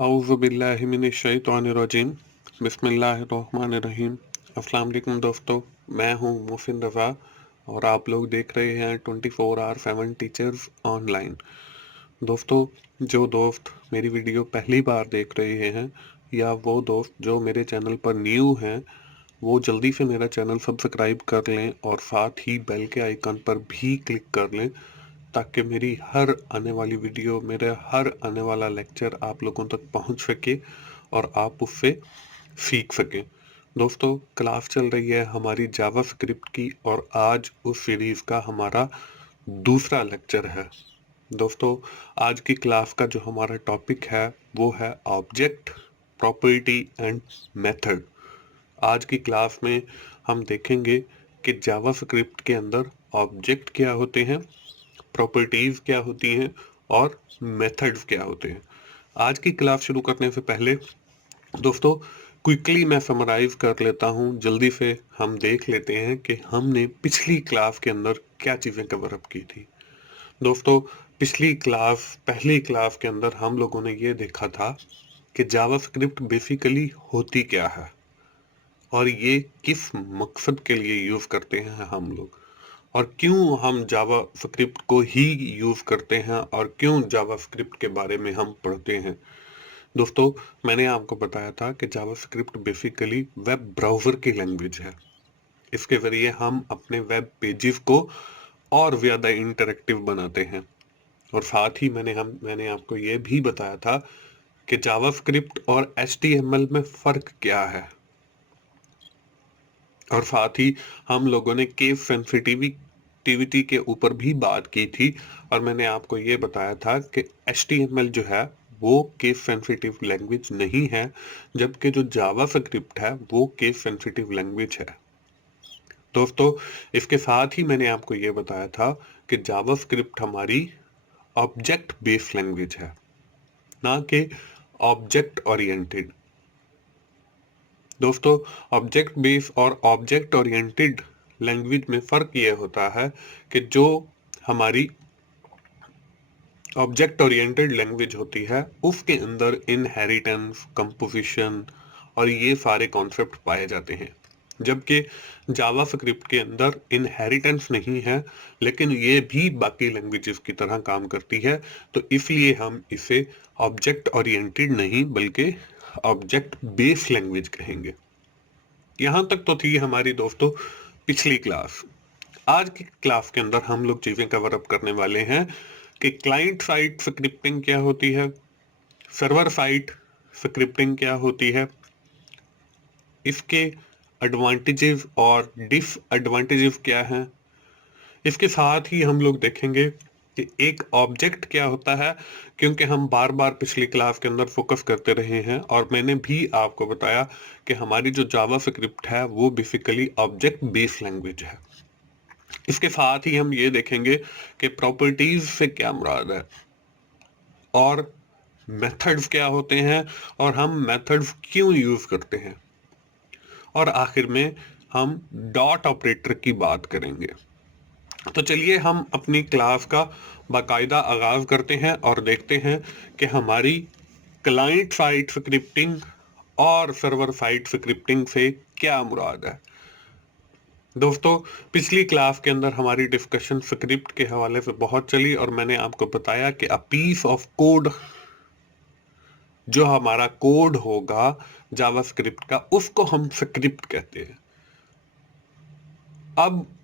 औज़ुबिल्लाहिमिनश्शैतानिर्रजीम बिस्मिल्लाहिर्रहमानिर्रहीम। अस्सलाम वालेकुम दोस्तों, मैं हूं मोहसिन रज़ा और आप लोग देख रहे हैं 24/7 टीचर्स ऑनलाइन। दोस्तों, जो दोस्त मेरी वीडियो पहली बार देख रहे हैं या वो दोस्त जो मेरे चैनल पर न्यू हैं, वो जल्दी से मेरा चैनल सब्सक्राइब कर लें और साथ ही बेल के आइकन पर भी क्लिक कर लें ताकि मेरी हर आने वाली वीडियो, मेरा हर आने वाला लेक्चर आप लोगों तक पहुंच सके और आप उससे सीख सकें। दोस्तों, क्लास चल रही है हमारी जावास्क्रिप्ट की और आज उस सीरीज़ का हमारा दूसरा लेक्चर है। दोस्तों, आज की क्लास का जो हमारा टॉपिक है वो है ऑब्जेक्ट, प्रॉपर्टी एंड मेथड। आज की क्लास में हम देखेंगे कि जावास्क्रिप्ट के अंदर ऑब्जेक्ट क्या होते हैं, प्रॉपर्टीज क्या होती हैं और मेथड्स क्या होते हैं। आज की क्लास शुरू करने से पहले दोस्तों क्विकली मैं समराइज कर लेता हूं, जल्दी से हम देख लेते हैं कि हमने पिछली क्लास के अंदर क्या चीज़ें कवर अप की थी। दोस्तों, पिछली क्लास, पहली क्लास के अंदर हम लोगों ने ये देखा था कि जावास्क्रिप्ट बेसिकली होती क्या है और ये किस मकसद के लिए यूज़ करते हैं हम लोग, और क्यों हम जावास्क्रिप्ट को ही यूज़ करते हैं और क्यों जावास्क्रिप्ट के बारे में हम पढ़ते हैं। दोस्तों, मैंने आपको बताया था कि जावास्क्रिप्ट बेसिकली वेब ब्राउज़र की लैंग्वेज है। इसके ज़रिए हम अपने वेब पेजेस को और ज़्यादा इंटरेक्टिव बनाते हैं और साथ ही मैंने आपको ये भी बताया था कि जावास्क्रिप्ट और HTML में फ़र्क क्या है और साथ ही हम लोगों ने केस सेंसिटिविटी के ऊपर भी बात की थी और मैंने आपको ये बताया था कि HTML जो है वो केस सेंसिटिव लैंग्वेज नहीं है, जबकि जो जावास्क्रिप्ट है वो केस सेंसिटिव लैंग्वेज है। दोस्तों, इसके साथ ही मैंने आपको ये बताया था कि जावास्क्रिप्ट हमारी ऑब्जेक्ट बेस्ड लैंग्वेज है, ना कि ऑब्जेक्ट ओरिएंटेड। दोस्तों, ऑब्जेक्ट बेस्ड और ऑब्जेक्ट ओरिएंटेड लैंग्वेज में फ़र्क ये होता है कि जो हमारी ऑब्जेक्ट ओरिएंटेड लैंग्वेज होती है उसके अंदर इनहेरिटेंस, कंपोजिशन और ये सारे कॉन्सेप्ट पाए जाते हैं, जबकि जावास्क्रिप्ट के अंदर इनहेरिटेंस नहीं है, लेकिन ये भी बाकी लैंग्वेजेस की तरह काम करती है। तो इसलिए हम इसे ऑब्जेक्ट ओरिएंटेड नहीं बल्कि ऑब्जेक्ट बेस्ड लैंग्वेज कहेंगे। यहाँ तक तो थी हमारी दोस्तों पिछली क्लास। आज की क्लास के अंदर हम लोग चीज़ें कवर अप करने वाले हैं कि क्लाइंट साइड स्क्रिप्टिंग क्या होती है, सर्वर साइड स्क्रिप्टिंग क्या होती है, इसके एडवांटेजेस और डिसएडवांटेजेस क्या हैं। इसके साथ ही हम लोग देखेंगे कि एक ऑब्जेक्ट क्या होता है, क्योंकि हम बार बार पिछली क्लास के अंदर फोकस करते रहे हैं और मैंने भी आपको बताया कि हमारी जो जावास्क्रिप्ट है वो बेसिकली ऑब्जेक्ट बेस्ड लैंग्वेज है। इसके साथ ही हम ये देखेंगे कि प्रॉपर्टीज से क्या मुराद है और मेथड्स क्या होते हैं और हम मेथड्स क्यों यूज करते हैं, और आखिर में हम डॉट ऑपरेटर की बात करेंगे। तो चलिए हम अपनी क्लास का बाकायदा आगाज करते हैं और देखते हैं कि हमारी क्लाइंट साइड स्क्रिप्टिंग और सर्वर साइड स्क्रिप्टिंग से क्या मुराद है। दोस्तों, पिछली क्लास के अंदर हमारी डिस्कशन स्क्रिप्ट के हवाले से बहुत चली और मैंने आपको बताया कि अ पीस ऑफ कोड, जो हमारा कोड होगा जावास्क्रिप्ट का, उसको हम स्क्रिप्ट कहते हैं। अब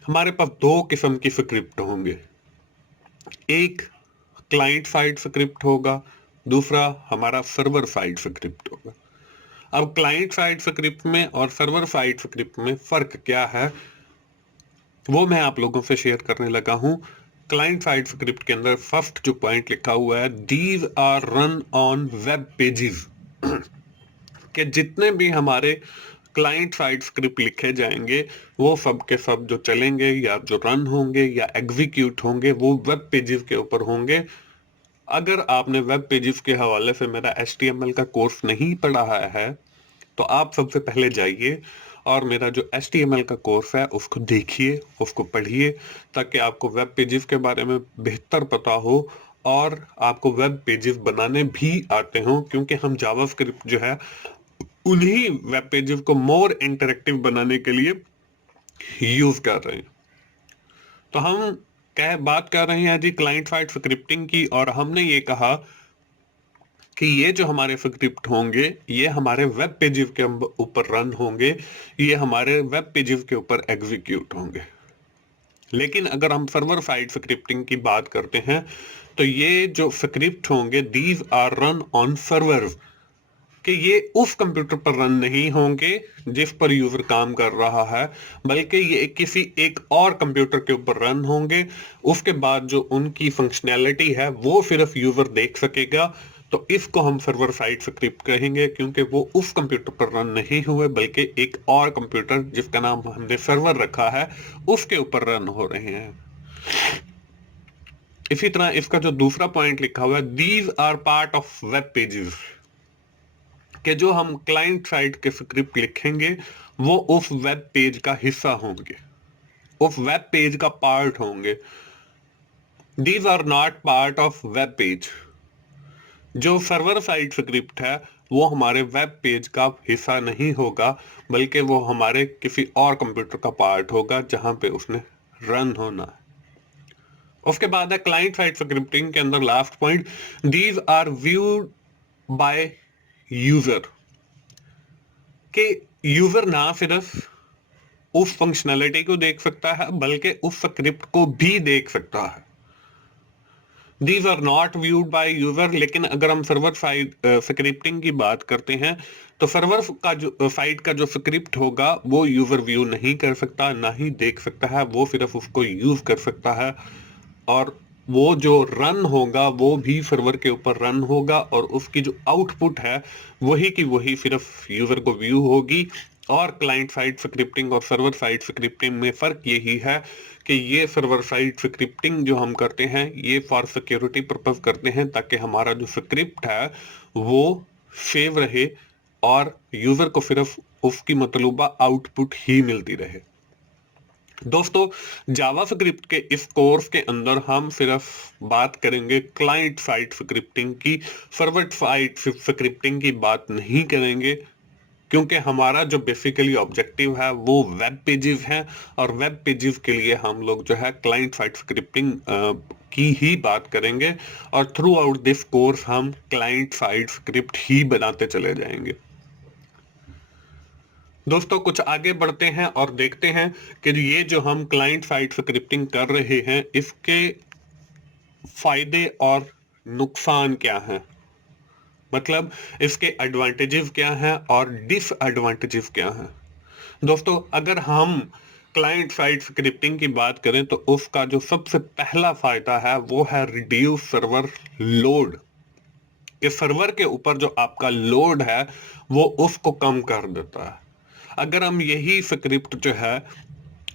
हमारे पास दो किस्म की स्क्रिप्ट होंगे, एक क्लाइंट साइड स्क्रिप्ट होगा, दूसरा हमारा सर्वर साइड स्क्रिप्ट होगा। अब क्लाइंट साइड स्क्रिप्ट में और सर्वर साइड स्क्रिप्ट में फर्क क्या है वो मैं आप लोगों से शेयर करने लगा हूं। क्लाइंट साइड स्क्रिप्ट के अंदर फर्स्ट जो पॉइंट लिखा हुआ है, these are run on web pages, कि जितने भी हमारे क्लाइंट साइड स्क्रिप्ट लिखे जाएंगे वो सब के सब जो चलेंगे या जो रन होंगे या एग्जीक्यूट होंगे वो वेब पेजेस के ऊपर होंगे। अगर आपने वेब पेजेस के हवाले से मेरा HTML का कोर्स नहीं पढ़ा है तो आप सबसे पहले जाइए और मेरा जो HTML का कोर्स है उसको देखिए, उसको पढ़िए, ताकि आपको वेब पेजेस के बारे में बेहतर पता हो और आपको वेब पेजेस बनाने भी आते हो, क्योंकि हम जावास्क्रिप्ट जो है उन्हीं वेब पेजेस को मोर इंटरेक्टिव बनाने के लिए यूज कर रहे हैं। तो हम बात कर रहे हैं जी क्लाइंट साइड स्क्रिप्टिंग की, और हमने ये कहा कि ये जो हमारे स्क्रिप्ट होंगे ये हमारे वेब पेजेस के ऊपर रन होंगे, ये हमारे वेब पेजेस के ऊपर एग्जीक्यूट होंगे। लेकिन अगर हम सर्वर साइड स्क्रिप्टिंग की बात करते हैं तो ये जो स्क्रिप्ट होंगे these are run on server, कि ये उस कंप्यूटर पर रन नहीं होंगे जिस पर यूजर काम कर रहा है, बल्कि ये किसी एक और कंप्यूटर के ऊपर रन होंगे। उसके बाद जो उनकी फंक्शनैलिटी है वो सिर्फ यूजर देख सकेगा। तो इसको हम सर्वर साइड स्क्रिप्ट कहेंगे, क्योंकि वो उस कंप्यूटर पर रन नहीं हुए बल्कि एक और कंप्यूटर जिसका नाम हमने सर्वर रखा है उसके ऊपर रन हो रहे हैं। इसी तरह इसका जो दूसरा पॉइंट लिखा हुआ है, these are part of web pages, कि जो हम क्लाइंट साइड के स्क्रिप्ट लिखेंगे वो उस वेब पेज का हिस्सा होंगे, उस वेब पेज का पार्ट होंगे। These are not part of web page. जो सर्वर साइड स्क्रिप्ट है वो हमारे वेब पेज का हिस्सा नहीं होगा, बल्कि वो हमारे किसी और कंप्यूटर का पार्ट होगा जहां पे उसने रन होना है। उसके बाद है क्लाइंट साइड स्क्रिप्टिंग के अंदर last point, these are viewed by user, कि यूजर ना सिर्फ उस फंक्शनैलिटी को देख सकता है बल्कि उस स्क्रिप्ट को भी देख सकता है। These are not viewed by user. लेकिन अगर हम सर्वर साइड स्क्रिप्टिंग की बात करते हैं तो सर्वर का जो साइड का जो स्क्रिप्ट होगा वो यूजर व्यू नहीं कर सकता, ना ही देख सकता है, वो सिर्फ उसको यूज कर सकता है। और वो जो रन होगा वो भी सर्वर के ऊपर रन होगा, और उसकी जो आउटपुट है वही की वही सिर्फ यूजर को व्यू होगी। और क्लाइंट साइड स्क्रिप्टिंग और सर्वर साइड स्क्रिप्टिंग में फर्क यही है कि ये सर्वर साइड स्क्रिप्टिंग जो हम करते हैं ये फॉर सिक्योरिटी पर्पस करते हैं, ताकि हमारा जो स्क्रिप्ट है वो सेव रहे और यूजर को सिर्फ उसकी मतलूबा आउटपुट ही मिलती रहे। दोस्तों, जावास्क्रिप्ट के इस कोर्स के अंदर हम सिर्फ बात करेंगे क्लाइंट साइड स्क्रिप्टिंग की, सर्वर साइड स्क्रिप्टिंग की बात नहीं करेंगे, क्योंकि हमारा जो बेसिकली ऑब्जेक्टिव है वो वेब पेजेस हैं, और वेब पेजेस के लिए हम लोग जो है क्लाइंट साइड स्क्रिप्टिंग की ही बात करेंगे, और थ्रू आउट दिस कोर्स हम क्लाइंट साइड स्क्रिप्ट ही बनाते चले जाएंगे। दोस्तों, कुछ आगे बढ़ते हैं और देखते हैं कि ये जो हम क्लाइंट साइड स्क्रिप्टिंग कर रहे हैं इसके फायदे और नुकसान क्या हैं, मतलब इसके एडवांटेजेस क्या हैं और डिसएडवांटेजेस क्या हैं। दोस्तों, अगर हम क्लाइंट साइड स्क्रिप्टिंग की बात करें तो उसका जो सबसे पहला फायदा है वो है रिड्यूस सर्वर लोड, कि सर्वर के ऊपर जो आपका लोड है वो उसको कम कर देता है। अगर हम यही स्क्रिप्ट जो है,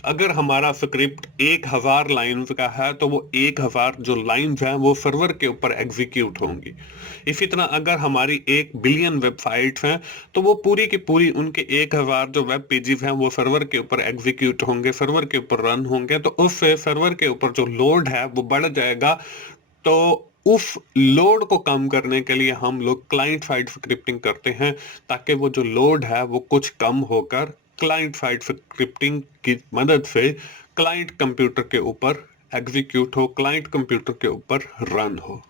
अगर हमारा स्क्रिप्ट 1000 लाइन्स का है तो वो 1000 जो लाइन्स हैं वो सर्वर के ऊपर एग्जीक्यूट होंगी। इसी तरह अगर हमारी 1 बिलियन वेबसाइट्स हैं तो वो पूरी की पूरी उनके 1000 जो वेब पेजेस हैं वो सर्वर के ऊपर एग्जीक्यूट होंगे, सर्वर के ऊपर रन होंगे, तो उससे सर्वर के ऊपर जो लोड है वो बढ़ जाएगा। तो उस लोड को कम करने के लिए हम लोग क्लाइंट साइड स्क्रिप्टिंग करते हैं, ताकि वो जो लोड है वो कुछ कम होकर क्लाइंट साइड स्क्रिप्टिंग की मदद से क्लाइंट कंप्यूटर के ऊपर एग्जीक्यूट हो, क्लाइंट कंप्यूटर के ऊपर रन हो।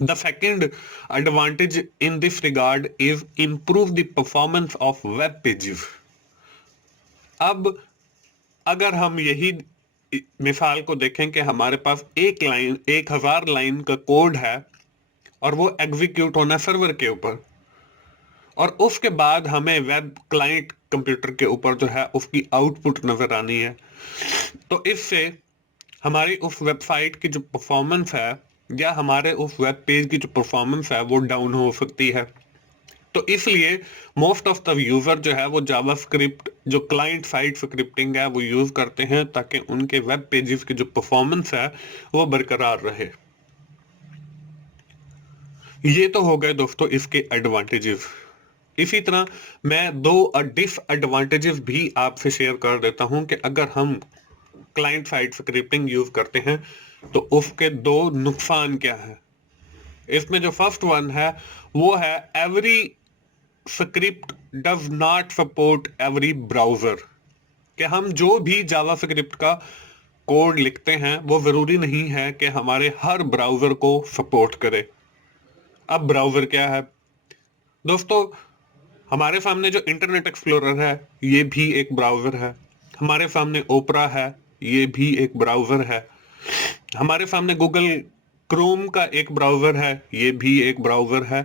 The second advantage in this regard is improve the performance of web pages. अब अगर हम यही मिसाल को देखें कि हमारे पास 1000 लाइन का कोड है और वो एग्जीक्यूट होना सर्वर के ऊपर, और उसके बाद हमें वेब क्लाइंट कंप्यूटर के ऊपर जो है उसकी आउटपुट नजर आनी है, तो इससे हमारी उस वेबसाइट की जो परफॉर्मेंस है या हमारे उस वेब पेज की जो परफॉर्मेंस है वो डाउन हो सकती है। तो इसलिए मोस्ट ऑफ द यूजर जो है वो जावास्क्रिप्ट जो क्लाइंट साइड स्क्रिप्टिंग है वो यूज करते हैं, ताकि उनके वेब पेजेस की जो परफॉर्मेंस है वो बरकरार रहे। ये तो हो गए दोस्तों इसके एडवांटेजेस। इसी तरह मैं 2 डिसएडवांटेजेस भी आपसे शेयर कर देता हूं, कि अगर हम क्लाइंट साइड स्क्रिप्टिंग यूज करते हैं तो उसके दो नुकसान क्या है। इसमें जो फर्स्ट वन है वो है every script does not support every browser. कि हम जो भी जावास्क्रिप्ट का कोड लिखते हैं वो जरूरी नहीं है कि हमारे हर ब्राउजर को सपोर्ट करे। अब ब्राउजर क्या है दोस्तों, हमारे सामने जो इंटरनेट एक्सप्लोरर है ये भी एक ब्राउजर है, हमारे सामने ओपरा है ये भी एक ब्राउजर है, हमारे सामने गूगल क्रोम का एक ब्राउजर है ये भी एक ब्राउजर है।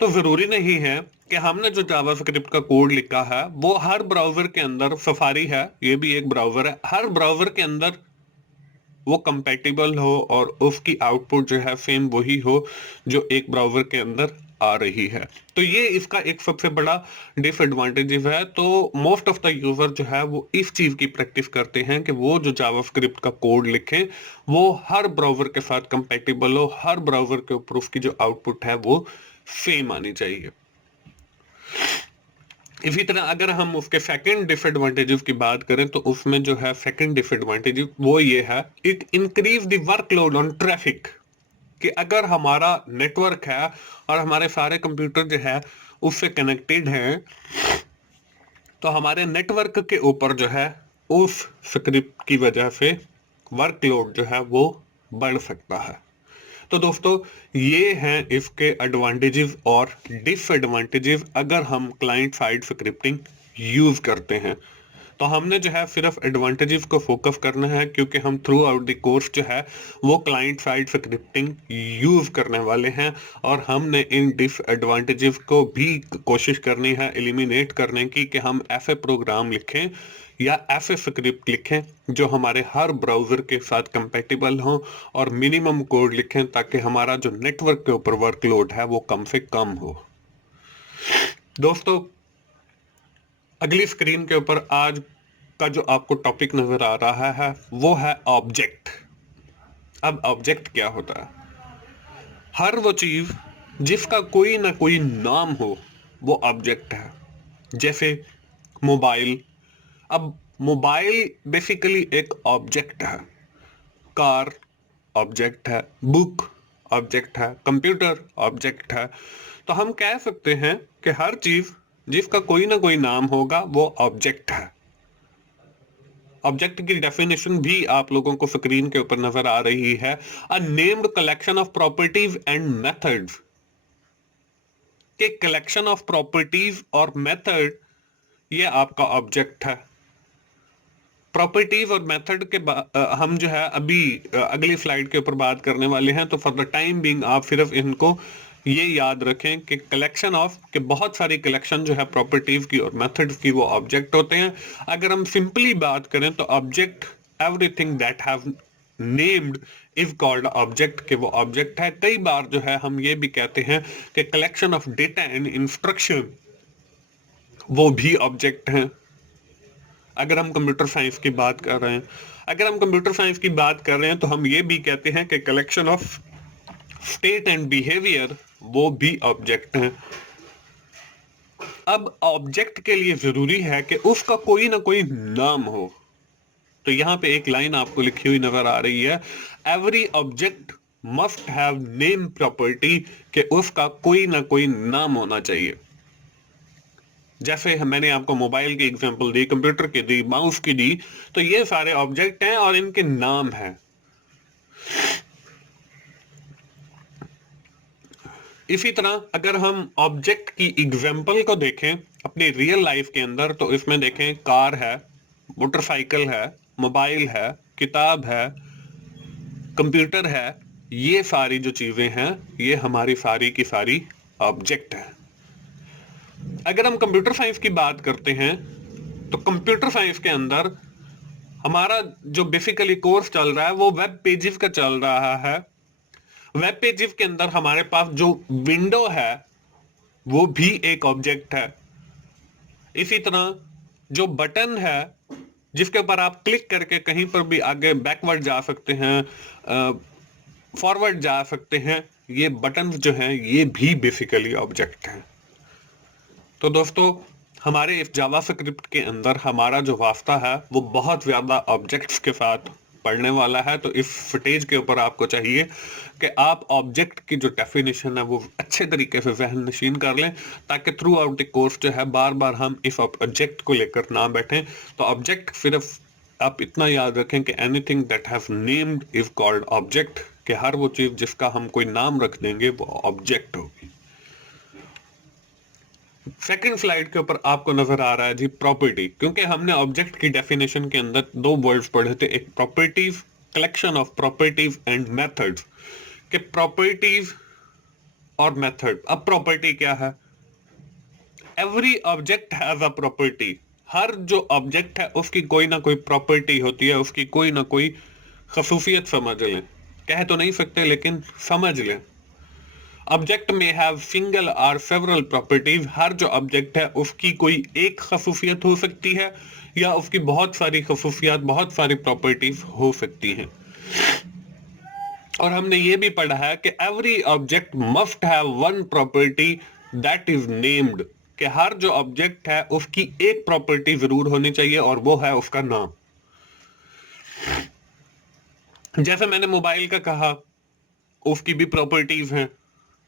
तो जरूरी नहीं है कि हमने जो जावास्क्रिप्ट का कोड लिखा है वो हर ब्राउजर के अंदर, सफारी है ये भी एक ब्राउजर है, हर ब्राउजर के अंदर वो कंपैटिबल हो और उसकी आउटपुट जो है सेम वही हो जो एक ब्राउजर के अंदर आ रही है। तो ये इसका एक सबसे बड़ा डिसएडवांटेज है। तो मोस्ट ऑफ द यूजर जो है वो इस चीज की प्रैक्टिस करते हैं कि वो जो जावास्क्रिप्ट का कोड लिखें वो हर ब्राउजर के साथ कंपैटिबल हो, हर ब्राउजर के ऊपर उसकी जो आउटपुट है वो सेम आनी चाहिए। इसी तरह अगर हम उसके सेकंड डिसएडवांटेजेस की बात करें तो उसमें जो है सेकंड डिसएडवांटेज वो ये है, it increase the workload on traffic. कि अगर हमारा नेटवर्क है और हमारे सारे कंप्यूटर जो है उससे कनेक्टेड हैं तो हमारे नेटवर्क के ऊपर जो है उस स्क्रिप्ट की वजह से वर्कलोड जो है वो बढ़ सकता है। तो दोस्तों ये हैं इसके एडवांटेजेस और डिसएडवांटेजेस अगर हम क्लाइंट साइड स्क्रिप्टिंग यूज करते हैं। तो हमने जो है सिर्फ एडवांटेजेस को फोकस करना है क्योंकि हम थ्रू आउट द कोर्स जो है वो क्लाइंट साइड स्क्रिप्टिंग यूज करने वाले हैं और हमने इन डिसएडवांटेजेस को भी कोशिश करनी है एलिमिनेट करने की कि हम ऐसे प्रोग्राम लिखें या ऐसे स्क्रिप्ट लिखें जो हमारे हर ब्राउजर के साथ कंपैटिबल हों और मिनिमम कोड लिखें ताकि हमारा जो नेटवर्क के ऊपर वर्कलोड है वो कम से कम हो। दोस्तों अगली स्क्रीन के ऊपर आज का जो आपको टॉपिक नजर आ रहा है वो है ऑब्जेक्ट। अब ऑब्जेक्ट क्या होता है? हर वो चीज जिसका कोई ना कोई नाम हो वो ऑब्जेक्ट है। जैसे मोबाइल, अब मोबाइल बेसिकली एक ऑब्जेक्ट है, कार ऑब्जेक्ट है, बुक ऑब्जेक्ट है, कंप्यूटर ऑब्जेक्ट है। तो हम कह सकते हैं कि हर चीज जिसका कोई ना कोई नाम होगा वो ऑब्जेक्ट है। ऑब्जेक्ट की डेफिनेशन भी आप लोगों को स्क्रीन के ऊपर नजर आ रही है, अ named collection of properties and methods. के कलेक्शन ऑफ प्रॉपर्टीज और मेथड ये आपका ऑब्जेक्ट है। प्रॉपर्टीज और मेथड के हम जो है अभी अगली स्लाइड के ऊपर बात करने वाले हैं। तो फॉर द टाइम बीइंग आप सिर्फ इनको ये याद रखें कि कलेक्शन ऑफ के बहुत सारी कलेक्शन जो है प्रॉपर्टीज की और मेथड्स की वो ऑब्जेक्ट होते हैं। अगर हम सिंपली बात करें तो object everything that have named is called object, के वो ऑब्जेक्ट है। कई बार जो है हम ये भी कहते हैं कि collection of data and instruction वो भी ऑब्जेक्ट हैं। अगर हम कंप्यूटर साइंस की बात कर रहे हैं, अगर हम कंप्यूटर साइंस की बात कर रहे हैं तो हम ये भी कहते हैं कि collection of state and behaviour वो भी ऑब्जेक्ट हैं। अब ऑब्जेक्ट के लिए जरूरी है कि उसका कोई ना कोई नाम हो। तो यहां पे एक लाइन आपको लिखी हुई नजर आ रही है, every object must have name property, कि उसका कोई ना कोई नाम होना चाहिए। जैसे मैंने आपको मोबाइल की एग्जांपल दी, कंप्यूटर की दी, माउस की दी, तो ये सारे ऑब्जेक्ट हैं और इनके नाम हैं। इसी तरह अगर हम ऑब्जेक्ट की एग्जांपल को देखें अपनी रियल लाइफ के अंदर तो इसमें देखें कार है, मोटरसाइकिल है, मोबाइल है, किताब है, कंप्यूटर है, ये सारी जो चीजें हैं ये हमारी सारी की सारी ऑब्जेक्ट है। अगर हम कंप्यूटर साइंस की बात करते हैं तो कंप्यूटर साइंस के अंदर हमारा जो बेसिकली कोर्स चल रहा है वो वेब पेजेस का चल रहा है। वेब पेजेस के अंदर हमारे पास जो विंडो है वो भी एक ऑब्जेक्ट है। इसी तरह जो बटन है जिसके ऊपर आप क्लिक करके कहीं पर भी आगे बैकवर्ड जा सकते हैं, फॉरवर्ड जा सकते हैं, ये बटन जो हैं ये भी बेसिकली ऑब्जेक्ट हैं। तो दोस्तों हमारे इस जावास्क्रिप्ट के अंदर हमारा जो वास्ता है वो बहुत ज़्यादा ऑब्जेक्ट्स के साथ पढ़ने वाला है। तो इस फुटेज के ऊपर आपको चाहिए कि आप ऑब्जेक्ट की जो डेफिनेशन है वो अच्छे तरीके से ज़हन नशीन कर लें, ताकि थ्रू आउट द कोर्स जो है बार बार हम इस ऑब्जेक्ट को लेकर ना बैठें। तो ऑब्जेक्ट सिर्फ आप इतना याद रखें कि anything that have named is called object, कि हर वो चीज जिसका हम कोई नाम रख देंगे वो ऑब्जेक्ट होगी। सेकंड स्लाइड के ऊपर आपको नजर आ रहा है जी प्रॉपर्टी, क्योंकि हमने ऑब्जेक्ट की डेफिनेशन के अंदर दो वर्ड्स पढ़े थे, एक properties, collection of properties and methods, कि प्रॉपर्टीज और मेथड। अब प्रॉपर्टी क्या है? Every object has a property. हर जो ऑब्जेक्ट है उसकी कोई ना कोई प्रॉपर्टी होती है, उसकी कोई ना कोई खसूसियत समझ लें, कह तो नहीं सकते लेकिन समझ लें। ऑब्जेक्ट में हैव सिंगल और सेवरल प्रॉपर्टीज। हर जो ऑब्जेक्ट है उसकी कोई एक खसूसियत हो सकती है या उसकी बहुत सारी खसूसियात, बहुत सारी प्रॉपर्टीज हो सकती हैं। और हमने ये भी पढ़ा है कि every object must have one property that is named, कि हर जो ऑब्जेक्ट है उसकी एक प्रॉपर्टी जरूर होनी चाहिए और वो है उसका नाम। जैसे मैंने मोबाइल का कहा, उसकी भी प्रॉपर्टीज हैं,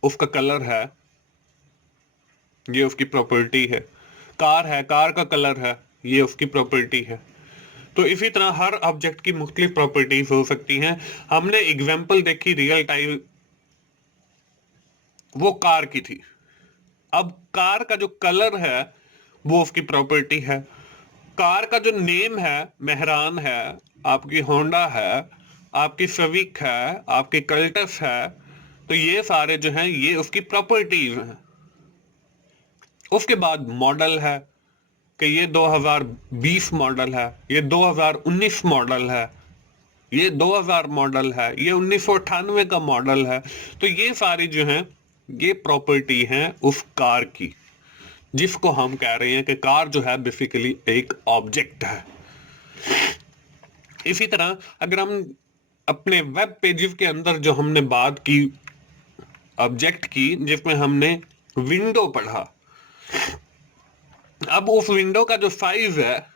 उसका कलर है, ये उसकी प्रॉपर्टी है। कार है, कार का कलर है, ये उसकी प्रॉपर्टी है। तो इसी तरह हर ऑब्जेक्ट की मुख्तलिफ प्रॉपर्टीज हो सकती हैं। हमने एग्जांपल देखी रियल टाइम, वो कार की थी। अब कार का जो कलर है वो उसकी प्रॉपर्टी है। कार का जो नेम है, मेहरान है, आपकी होंडा है, आपकी सविक है, आपकी कल्टस है, तो ये सारे जो हैं ये उसकी प्रॉपर्टीज हैं। उसके बाद मॉडल है कि ये 2020 मॉडल है, ये 2019 मॉडल है, ये 2000 मॉडल है, ये 1998 का मॉडल है। तो ये सारी जो हैं ये प्रॉपर्टी हैं उस कार की, जिसको हम कह रहे हैं कि कार जो है बेसिकली एक ऑब्जेक्ट है। इसी तरह अगर हम अपने वेब पेजेस के अंदर जो हमने बात की ऑब्जेक्ट की, जिसमें हमने विंडो पढ़ा, अब उस विंडो का जो साइज है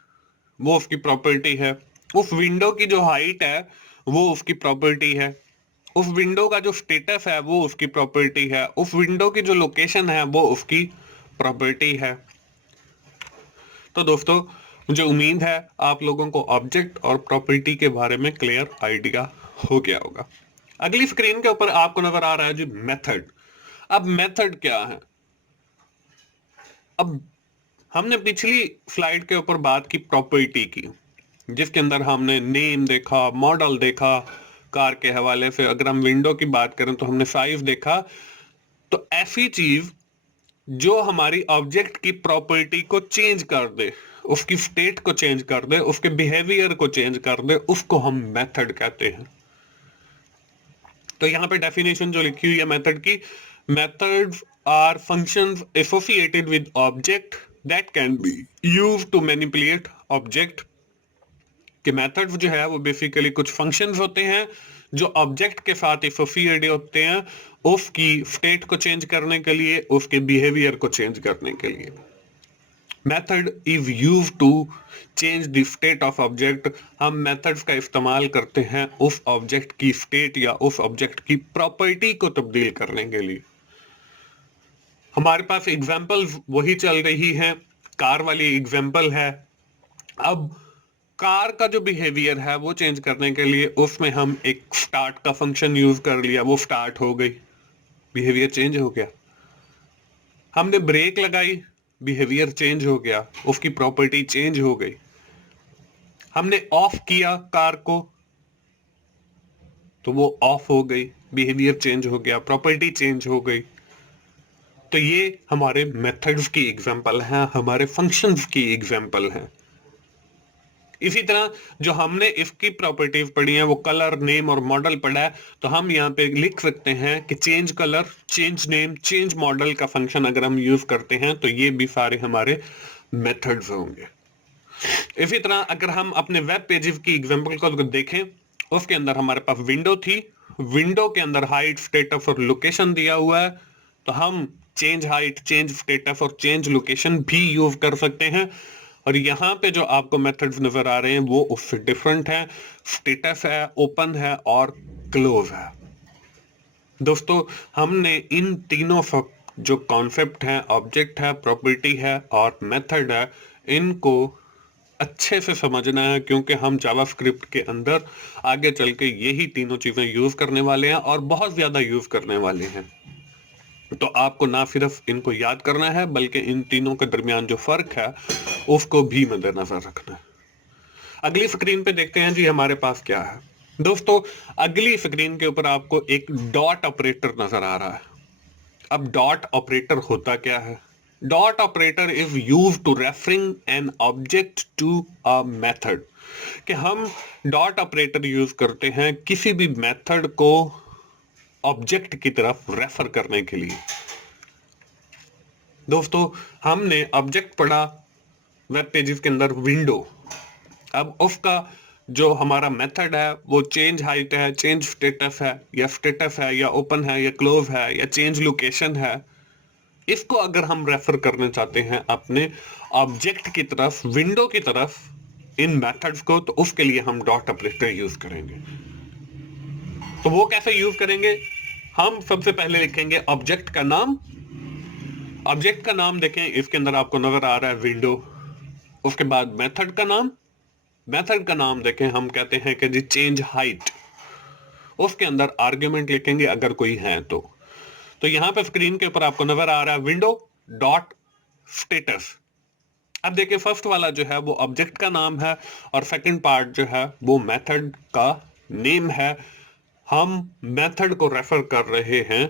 वो उसकी प्रॉपर्टी है। उस विंडो की जो हाइट है वो उसकी प्रॉपर्टी है। उस विंडो का जो स्टेटस है वो उसकी प्रॉपर्टी है। उस विंडो की जो लोकेशन है वो उसकी प्रॉपर्टी है। तो दोस्तों, मुझे उम्मीद है आप लोगों को ऑब्जेक्ट और प्रॉपर्टी के बारे में क्लियर आइडिया हो गया होगा। अगली स्क्रीन के ऊपर आपको नजर आ रहा है जी मेथड। अब मेथड क्या है? अब हमने पिछली स्लाइड के ऊपर बात की प्रॉपर्टी की, जिसके अंदर हमने नेम देखा, मॉडल देखा। कार के हवाले से अगर हम विंडो की बात करें तो हमने साइज देखा। तो ऐसी चीज जो हमारी ऑब्जेक्ट की प्रॉपर्टी को चेंज कर दे, उसकी स्टेट को चेंज कर दे, उसके बिहेवियर को चेंज कर दे, उसको हम मेथड कहते हैं। तो यहां पे डेफिनेशन जो लिखी हुई है मेथड की, methods are functions associated with object that can be used to manipulate object. कि मेथड्स जो है वो बेसिकली कुछ फंक्शंस होते हैं जो ऑब्जेक्ट के साथ एसोसिएटेड होते हैं, उसकी स्टेट को चेंज करने के लिए, उसके बिहेवियर को चेंज करने के लिए। Method is used to change the state of object. हम मेथड्स का इस्तेमाल करते हैं उस ऑब्जेक्ट की स्टेट या उस ऑब्जेक्ट की प्रॉपर्टी को तब्दील करने के लिए। हमारे पास एग्जांपल्स वही चल रही हैं, कार वाली एग्जांपल है। अब कार का जो बिहेवियर है वो चेंज करने के लिए उसमें हम एक स्टार्ट का फंक्शन यूज कर लिया, वो स्टार्ट हो गई, बिहेवियर चेंज हो गया। हमने ब्रेक लगाई, बिहेवियर चेंज हो गया, उसकी प्रॉपर्टी चेंज हो गई। हमने ऑफ किया कार को, तो वो ऑफ हो गई, बिहेवियर चेंज हो गया, प्रॉपर्टी चेंज हो गई। तो ये हमारे मेथड्स की एग्जांपल हैं, हमारे फंक्शंस की एग्जांपल हैं। इसी तरह जो हमने इसकी प्रॉपर्टीज पढ़ी हैं वो कलर, नेम और मॉडल पढ़ा है, तो हम यहाँ पे लिख सकते हैं कि change colour, change name, change model का फंक्शन अगर हम यूज करते हैं तो ये भी सारे हमारे मेथड्स होंगे। इसी तरह अगर हम अपने वेब पेजेस की एग्जांपल को देखें, उसके अंदर हमारे पास विंडो थी, विंडो के अंदर हाइट, स्टेटस और लोकेशन दिया हुआ है। तो हम चेंज हाइट, चेंज स्टेटस और चेंज लोकेशन भी यूज कर सकते हैं। और यहाँ पे जो आपको मेथड्स नजर आ रहे हैं वो उससे डिफरेंट है। स्टेटस है, ओपन है और क्लोज है। दोस्तों, हमने इन तीनों जो कॉन्सेप्ट हैं, ऑब्जेक्ट है, प्रॉपर्टी है और मेथड है, इनको अच्छे से समझना है, क्योंकि हम जावास्क्रिप्ट के अंदर आगे चल के यही तीनों चीजें यूज करने वाले हैं और बहुत ज्यादा यूज करने वाले हैं। तो आपको ना सिर्फ इनको याद करना है बल्कि इन तीनों के दरमियान जो फर्क है उसको भी मद्देनजर रखना है। अगली स्क्रीन पे देखते हैं जी हमारे पास क्या है। दोस्तों, अगली स्क्रीन के ऊपर आपको एक डॉट ऑपरेटर नजर आ रहा है। अब डॉट ऑपरेटर होता क्या है? Dot operator is use to referring an object to a method. कि हम डॉट ऑपरेटर यूज करते हैं किसी भी मेथड को ऑब्जेक्ट की तरफ रेफर करने के लिए। दोस्तों, हमने ऑब्जेक्ट पढ़ा वेब पेजेस के अंदर विंडो। अब उसका जो हमारा मेथड है वो चेंज हाइट है, चेंज स्टेटस है, या स्टेटस है, या ओपन है, या क्लोज है, या चेंज लोकेशन है। इसको अगर हम रेफर करने चाहते हैं अपने ऑब्जेक्ट की तरफ, विंडो की तरफ, इन मेथड्स को, तो उसके लिए हम डॉट ऑपरेटर यूज करेंगे। तो वो कैसे यूज करेंगे? हम सबसे पहले लिखेंगे ऑब्जेक्ट का नाम। ऑब्जेक्ट का नाम देखें, इसके अंदर आपको नजर आ रहा है विंडो। उसके बाद मेथड का नाम। मेथड का नाम देखें, हम कहते हैं कि जी चेंज हाइट। उसके अंदर आर्ग्यूमेंट लिखेंगे अगर कोई है तो यहां पे स्क्रीन के ऊपर आपको नजर आ रहा है विंडो डॉट स्टेटस। अब देखिए, फर्स्ट वाला जो है वो ऑब्जेक्ट का नाम है और सेकंड पार्ट जो है वो मेथड का नेम है। हम मेथड को रेफर कर रहे हैं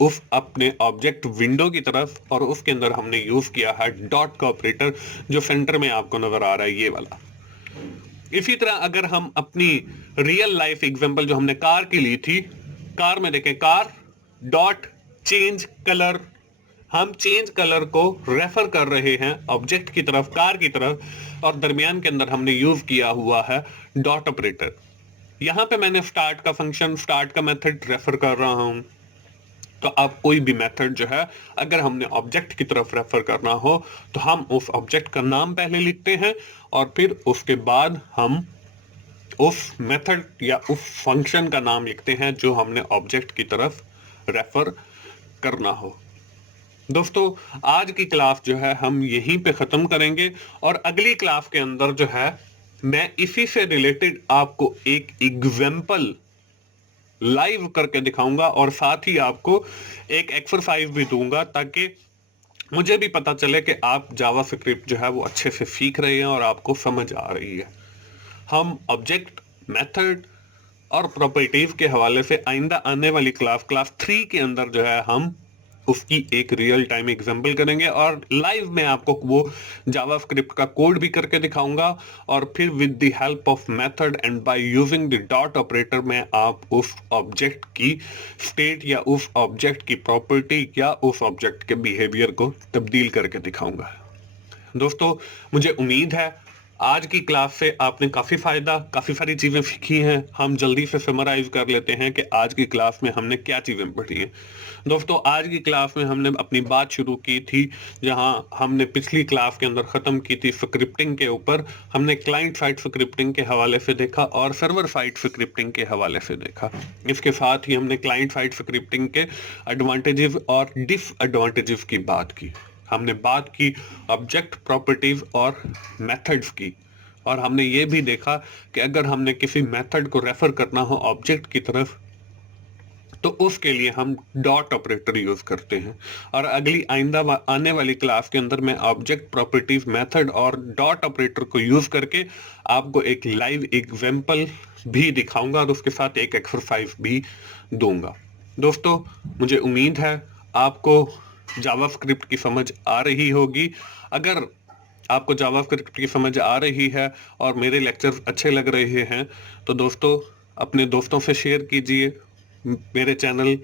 उस अपने ऑब्जेक्ट विंडो की तरफ और उसके अंदर हमने यूज किया है डॉट का ऑपरेटर, जो सेंटर में आपको नजर आ रहा है, ये वाला। इसी तरह अगर हम अपनी रियल लाइफ एग्जांपल जो हमने कार की ली थी, कार में देखें कार डॉट चेंज कलर। हम चेंज कलर को रेफर कर रहे हैं ऑब्जेक्ट की तरफ, कार की तरफ, और दरमियान के अंदर हमने यूज किया हुआ है डॉट ऑपरेटर। यहां पे मैंने स्टार्ट का फंक्शन, स्टार्ट का मेथड रेफर कर रहा हूं। तो अब कोई भी मेथड जो है अगर हमने ऑब्जेक्ट की तरफ रेफर करना हो तो हम उस ऑब्जेक्ट का नाम पहले लिखते हैं और फिर उसके बाद हम उस मेथड या उस फंक्शन का नाम लिखते हैं जो हमने ऑब्जेक्ट की तरफ रेफर करना हो। दोस्तों, आज की क्लास जो है हम यहीं पे खत्म करेंगे और अगली क्लास के अंदर जो है मैं इसी से रिलेटेड आपको एक एग्जाम्पल लाइव करके दिखाऊंगा और साथ ही आपको एक एक्सरसाइज भी दूंगा ताकि मुझे भी पता चले कि आप जावास्क्रिप्ट जो है वो अच्छे से सीख रहे हैं और आपको समझ आ रही है। हम ऑब्जेक्ट, मेथड और प्रॉपर्टीज के हवाले से आइंदा आने वाली क्लास 3 के अंदर जो है हम उसकी एक रियल टाइम एग्जांपल करेंगे और लाइव में आपको वो जावास्क्रिप्ट का कोड भी करके दिखाऊंगा और फिर with the help of method and by using the dot operator में आप उस ऑब्जेक्ट की स्टेट या उस ऑब्जेक्ट की प्रॉपर्टी या उस ऑब्जेक्ट के बिहेवियर को तब्दील करके दिखाऊंगा। दोस्तों, मुझे उम्मीद है आज की क्लास से आपने काफी फायदा, काफी सारी चीजें सीखी हैं। हम जल्दी से समराइज कर लेते हैं कि आज की क्लास में हमने क्या चीजें पढ़ी हैं। दोस्तों, आज की क्लास में हमने अपनी बात शुरू की थी जहां हमने पिछली क्लास के अंदर खत्म की थी स्क्रिप्टिंग के ऊपर। हमने क्लाइंट साइड स्क्रिप्टिंग के हवाले से देखा और सर्वर साइड स्क्रिप्टिंग के हवाले से देखा। इसके साथ ही हमने क्लाइंट साइड स्क्रिप्टिंग के एडवांटेजेस और डिसएडवांटेजेस की बात की। हमने बात की ऑब्जेक्ट, प्रॉपर्टीज और मेथड्स की, और हमने ये भी देखा कि अगर हमने किसी मेथड को रेफर करना हो ऑब्जेक्ट की तरफ तो उसके लिए हम डॉट ऑपरेटर यूज करते हैं। और अगली आइंदा आने वाली क्लास के अंदर मैं ऑब्जेक्ट, प्रॉपर्टीज, मेथड और डॉट ऑपरेटर को यूज करके आपको एक लाइव एग्जांपल भी दिखाऊंगा और उसके साथ एक एक्सरसाइज भी दूंगा। दोस्तों, मुझे उम्मीद है आपको जावास्क्रिप्ट की समझ आ रही होगी। अगर आपको जावास्क्रिप्ट की समझ आ रही है और मेरे लेक्चर अच्छे लग रहे हैं तो दोस्तों अपने दोस्तों से शेयर कीजिए, मेरे चैनल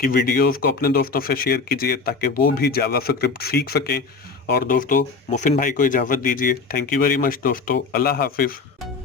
की वीडियोस को अपने दोस्तों से शेयर कीजिए ताकि वो भी जावास्क्रिप्ट सीख सकें। और दोस्तों, मुफिन भाई को इजाज़त दीजिए। थैंक यू वेरी मच दोस्तों। अल्लाह हाफिज़।